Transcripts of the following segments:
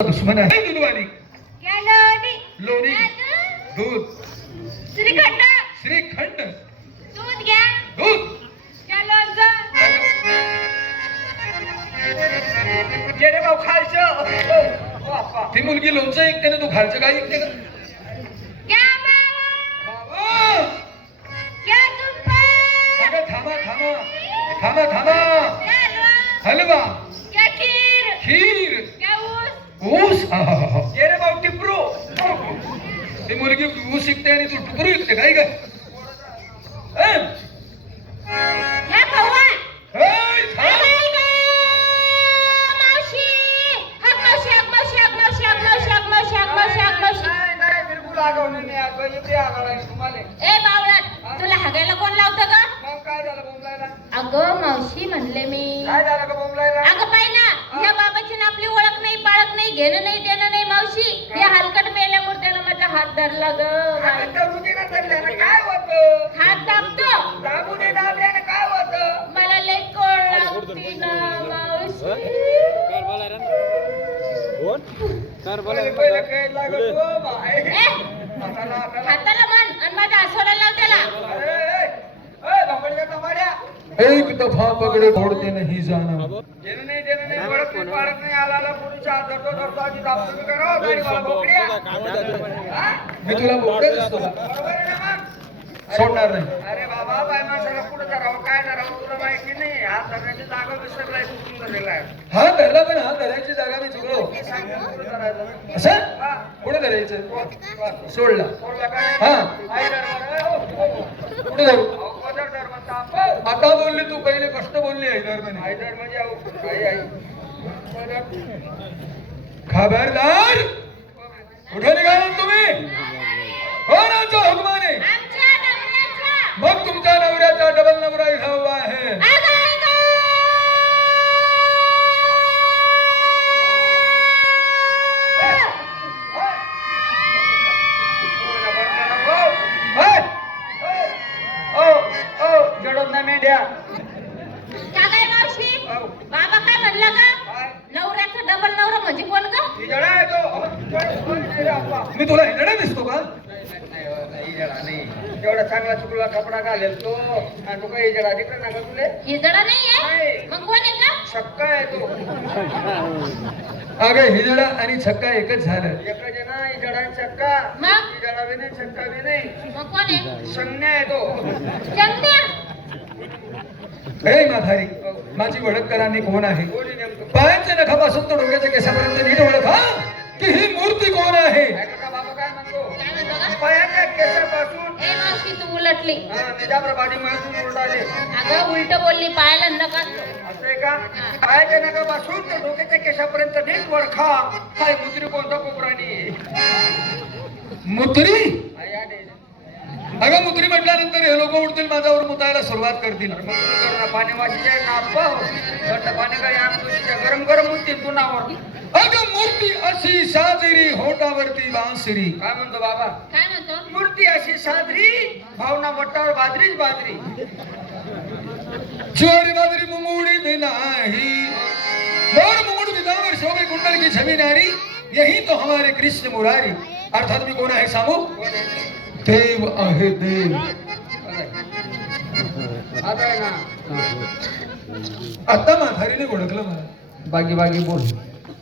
दुश्मन आहे दूधवाली. लोणी, दूध, श्रीखंड, श्रीखंड, दूध घ्या, दूध. जेरे भाऊ खायचं ती मुलगी लोणचं ऐकते ना, तू खालचं काय ऐकते का? घ्या मावा, बाबा, घ्या तुप्पा, अगं थांबा थांबा थांबा थांबा. घ्या हलवा, हलवा, घ्या खीर, खीर, घ्या ऊस, ऊस. हा, हा, हा. जेरे भाऊ टिपरू ती मुलगी ऊस शिकते आणि तू टुकरू विकते काय का? घ्या खवा. मावशी, हक मावशी, हक मावशी, हक मावशी, हक मावशी, हक मावशी, हक मावशी, हक मावशी. नाही बिलकुल आगावलं नाही. अगं इथे आगाव आहे तुम्हाला. ए बावळट, तुला हगायला कोण लावतं ग? मग काय झालं बोंबलायला? अगं मावशी म्हणले मी. काय झालं का बोंबलायला? अगं पाय ना, या बाबाची ना आपली ओळख नाही, पाळत नाही, घेणं नाही, देणं नाही मावशी. या हलकट मेल्या मुर्द्याला माझा हात धरला ग. अगं दाबूदे धरल्यानं काय होतं? हात दाबतो, दाबूदे दाबल्यानं काय होतं? मला लय कोण लागती ना मावशी. पहिले काय लागत हो बाय. ए, हाताला मन आणि माझ्या आसोला लाव त्याला. एक दफा पगड़े छोड़ते नहीं जाना. जेणे नाही ओळख नाही पाळत नाही. आला पुरीच्या हात धरतो आधी दाबतो मी करा गाडीवाला बोकड्या. हा? मी तुला बोलते दिसतो का? बरोबर आहे ना मग? सोडणार नाही. अरे बाबा बाय माणसाला कुठं धरावं काय धरावं तुला माहिती नाही. हात धरण्याची जागा विसरलाय चुकून धरलेला आहे. हा धरला पण हा धरायची जागा मी चुकलो. मी सांगतो कुठं धरायचं. असं हा. कुठे धरायचं? बस. सोडला. सोडला काय? हा. आई धरणार. हो, हो. कुठे धरू? अहो, कोदर धर म्हणता. हो. आता बोलली तू, पहिले कष्ट बोलली हैदर म्हणे. आई धर म्हणजे अहो, आई. कोदर. खबरदार, कुठे निघाला तुम्ही? कोणाच्या हुकमाने? आमच्या नवऱ्याच्या. मग तुमच्या नवऱ्याचा डबल नवरा इथं उभा आहे. अगं, अगं. जडत ना मेंढ्या. का काय मावशी? हो. बाबा काय म्हणला का? काय? नवऱ्याचा डबल नवरा म्हणजे कोण ग? ही जडा आहे तो. आपला. मी तुला हिंडा दिसतो का? नाही जडा नाही. एवढा चांगला चुकला कपडा घालेल तो आणि तू काही जडा तिकडे नका तुले. हे जडा नाहीये? नाही. मग कोण आहे का? शक्का आहे तो. अगं हिजडा आणि छक्का एकच झालं. एकच आहे ना ही जडा आणि शक्का. मग? ही जडा बी नाही शक्का बी नाही. मग कोण आहे? संज्ञा आहे तो. चंद्या. हे म्हातारी, माझी ओळख करा, मी कोण आहे? कोणी नेमकं? पायाच्या नखापासून तर डोक्याच्या केसापर्यंत नीट ओळखा की ही मूर्ती कोण आहे. ऐका का बाबा काय म्हणतो? काय म्हणतो का? पायाच्या केसापासून ए मावशी तू उलटली. निजाप्रमाणे महसूल उलटाले. अगं उलट बोलली, पायाला नका. असं आहे का? पायाच्या नखापासून तर डोक्याच्या केसापर्यंत नीट ओळखा. हाय मुद्री कोणता कोपराणी? मुत्री? हाय आडे. अगं मुत्री म्हटल्यानंतर हे लोक उठतील, माझ्यावर मुतायला सुरुवात करतील. मग तुम्ही करू ना पाणी वाशीचे नापाव. थंड पाणी काय आम तुझीच्या गरम गरम मुद्दील तू नावर. अगं मूर्ती अशी साजरी, होटावरती बांसरी. काय म्हणतो बाबा? काय म्हणतो? मूर्ती अशी साजरी, भावना वट्टावर बाजरीच बाजरी. चोरी बाजरी मुंगुड़ी में नाही, मोर मुंगुड़ बिदावर शोभे कुंडल की छवि नारी, यही तो हमारे कृष्ण मुरारी. अर्थात मी कोण आहे सांगू? कोण आहे? देव आहे देव. आता आहे ना आता म्हातारीने ओळखलं मला. बागी बागी बोल.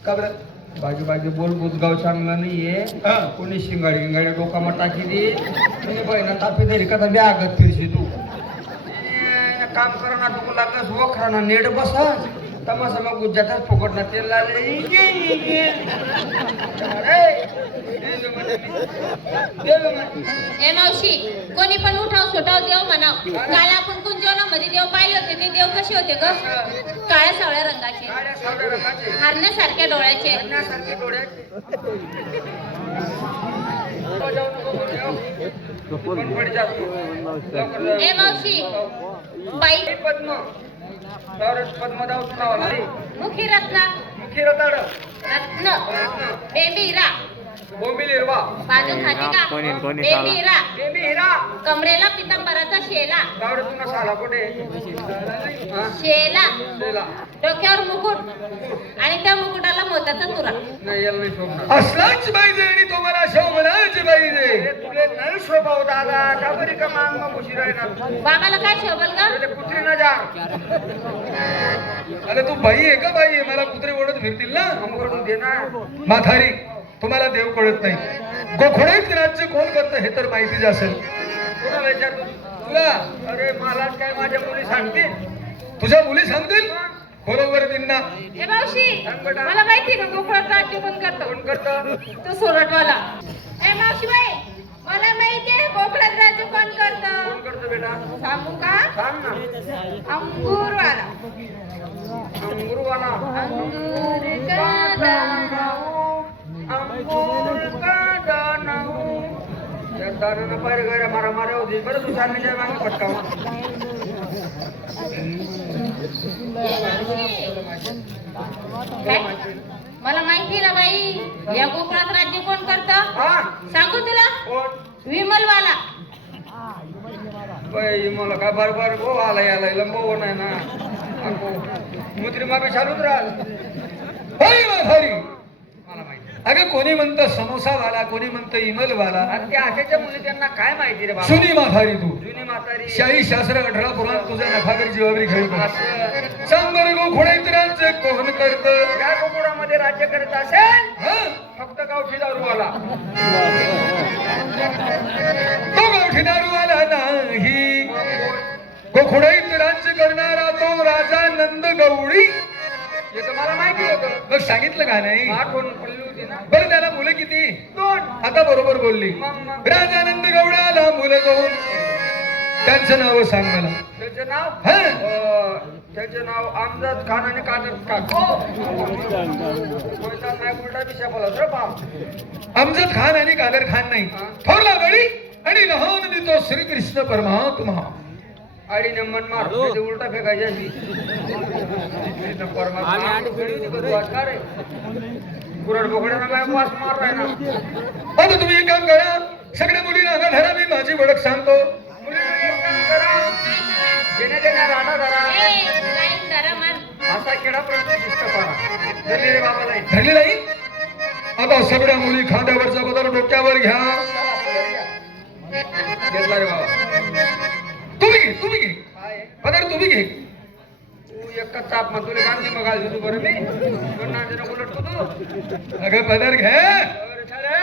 का बरं? बागी बागी बोल. बुजगाव चांगला नाहीये. हा. कोणी शिंगाडी गिंगाडी डोकामा टाकी दे. तुम्ही बहिणा तापी तरी कदा व्यागत फिरशी तू. काम करणार तू लागलास वखराना नेट बसा. तमासा मग गुज्जातच फुकटना तेल लावले. ए मावशी, कोणी पण उठाव सुटाव देव म्हणाव. काल आपण कुंजवनामध्ये देव पाहिले होते, ते देव कसे होते ग? काळ्या सावळ्या रंगाचे, काळ्या सावळ्या रंगाचे, हरण्यासारख्या डोळ्याचे. हरणासारखे डोळ्याचे. ए मावशी, बाई पद्म पद्मदाव नावाला मुखी रत्न, मुखी रताड रत्न बेबीरा, बोंबील हिरवा बाजू खाते का कोणी बेबी खाला? हिरा बेबी हिरा कमरेला पितांबराचा शेला गावडे तुला साला कुठे हा? शेला शेला. डोक्यावर मुकुट आणि त्या मुकुटाला मोत्याचा तुरा नाही याला नाही शोभणार असलाच पाहिजे आणि तुम्हाला शोभनाच पाहिजे अरे तुले नाही शोभाव दादा का बरी का मांग मग उशीर आहे ना बाबाला काय शोभल ग तुले कुत्री न जा अरे तू बाई आहे का बाई आहे मला कुत्रे ओढत फिरतील ना आमकडून दे ना म्हातारी तुम्हाला देव कळत नाही गोखोडाईत राज्य कोण करतं हे तर माहितीच असेल कोणाला विचारतो तुला अरे मलाच काय माझ्या मुली सांगते तुझ्या मुली सांगतील बरोबर त्यांना ए मावशी सांग बेटा. मला माहिती का गोकुळात राज्य कोण करतो कोण करतं तो सोरटवाला ए मावशी बाई मला माहिती आहे गोकुळात राज्य कोण करतं कोण करतं बेटा सांगू का सांग ना अंगूरवाला अंगुरवाला अंगूर का दाना अंगूर का दाना या दानानं पाहिजे गैरा मारा मारा होती बरं तू सांगितलं मागे पटकावा काय? मला माहिती ना बाई या गोकुळात राज्य कोण करतं हा सांगू तुला कोण विमलवाला बाई मला काय बार गो आला याला लंबो नाही ना अंगो मुत्री मागे चालूच राहल बाई म्हातारी मला माहिती अगं कोणी म्हणतं समोसावाला कोणी म्हणतं इमलवाला आणि त्या आशाच्या मुली त्यांना काय माहिती रे बाबा सुनी म्हातारी तू जुनी म्हातारी शाही शास्त्र 18 पुराण तुझ्या नखावर जीवावरी खेळ कर असं सांग बरं गोखोडाईत राज्य कोण करतं या गोकुळामध्ये राज्य करत असेल हं? फक्त गावठी दारूवाला तो गावठी दारूवाला नाही गोखोडाईत राज्य करणारा तो राजा नंद गवळी हे तर मला माहिती होतं मग सांगितलं का नाही आठवण पडली होती ना बरं त्याला मुलं किती दोन आता बरोबर बोलली मग राजानंद गवळ्याला मुलं दोन त्यांचं नाव सांग मला त्याचं नाव हं? त्याचं नाव आमदाद खान आणि कादर खान नाही उलटा विषय बोला रे बाप अमजद खान आणि कादर खान नाही थोरला गडी आणि लहान देतो श्रीकृष्ण परमात्मा आडीने मन मार ते उलटा फेकायची अशी कृष्ण परमात्मा वाचणार आहे कुरड बोकड्यानं काय वास मार आहे ना आता तुम्ही एक काम करा सगळ्या मुलीला अंगा धरा मी माझी ओळख सांगतो मुलीनं एक काम करा जेणे जेणे राणा धरा ए लाईन धरा मान असा खेळा प्रश्न शिस्त पाडा दिल्ली रे बाबाला इथे. धरली नाही आता सगळ्या मुली खांद्यावरचा बदल डोक्यावर घ्या घेतला रे बाबा तुम्ही घे काय पदर तुम्ही घे तू एक चाप मग तुला गांधी मग घाल तू बरं मी नांदीनं उलट तू अगं पदर घे अरे छाले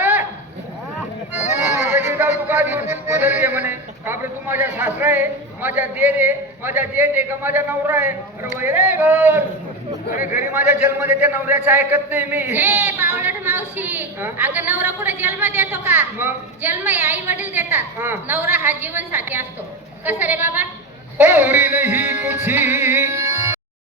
तू काय घेऊन बदल घे म्हणे काबरे तू माझ्या सासरा आहे माझ्या देर आहे माझ्या जेठ आहे का माझ्या नवरा आहे अरे वय रे घर अरे घरी माझ्या जन्ममध्ये त्या नवऱ्याचं ऐकत नाही मी ए बावळट मावशी हा? अगं नवरा कुठे जन्म देतो का मग जन्म आई वडील देतात हा. नवरा हा जीवन साथी असतो कसं रे बाबा